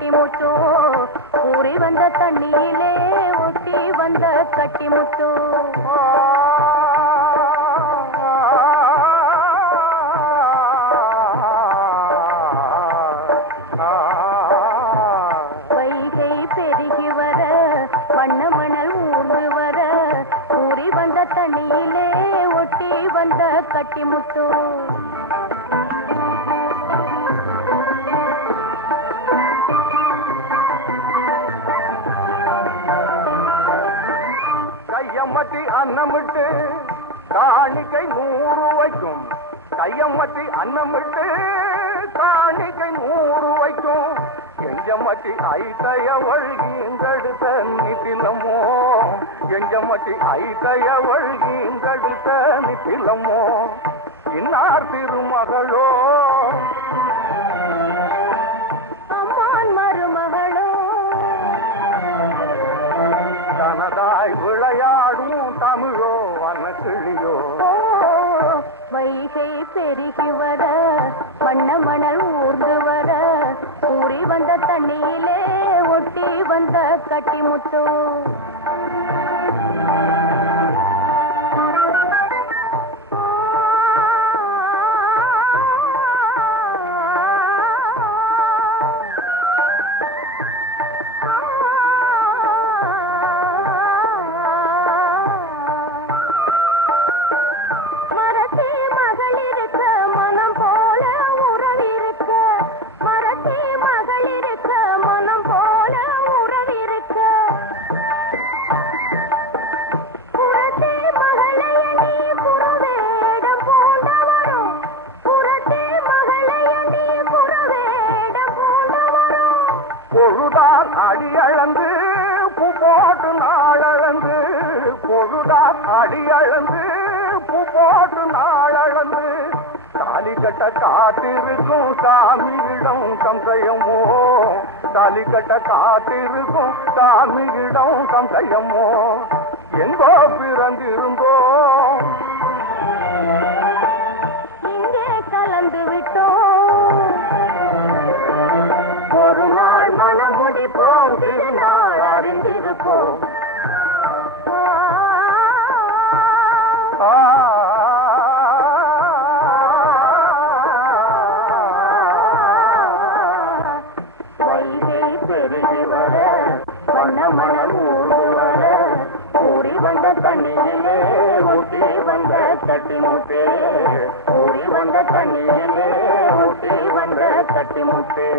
கட்டி முட்டோ ஊறி வந்த தண்ணியிலே ஒட்டி வந்த கட்டி முட்டோ வைகை பெருகி வர வண்ண மணல் ஊர்ந்து வர ஊறி வந்த தண்ணியிலே ஒட்டி வந்த கட்டி முட்டோ கையம்மட்டி அன்னமிட்டு காணிக்கை 100 வைக்கும் கையம்மட்டி அன்னமிட்டு காணிக்கை 100 வைக்கும் எஞ்சமட்டி ஐத்தையவள் ஈந்தெடுத்த நித்திலமோ எஞ்சமட்டி ஐத்தையவள் ஈந்தெடுத்த நித்திலமோ இன்னார் திருமகளோ அம்மான் மருமகளோ தனதாய் விளையாடும் தமிழோ வனக்கிளியோ வைகை பெருகி வர வண்ண மணல் ஊர்ந்து வர ஊறி வந்த தண்ணியிலே ஒட்டி வந்த கட்டி முட்டோ பொழுதால் அடியளந்து பூ போட்டு நாளளந்து பொழுதால் அடியளந்து பூ போட்டு நாளளந்து தாலி கட்ட காத்திருக்கும் சாமியிடம் சம்சயமோ தாலி கட்ட காத்திருக்கும் சாமியிடம் சம்சயமோ எங்கோ பிறந்திருந்தோ இங்கே கலந்து விட்டோம் ஒரு நாள் மனமுடி போம் திருநாள் அறிந்திருப்போம் வைகை பெருகி வர வண்ண மணல் ஊர்ந்து வர ஊறி வந்த தண்ணியிலே ஊட்டி வந்த கட்டி முட்டே ஊறி வந்த தண்ணியிலே ஊட்டி வந்த கட்டி முட்டே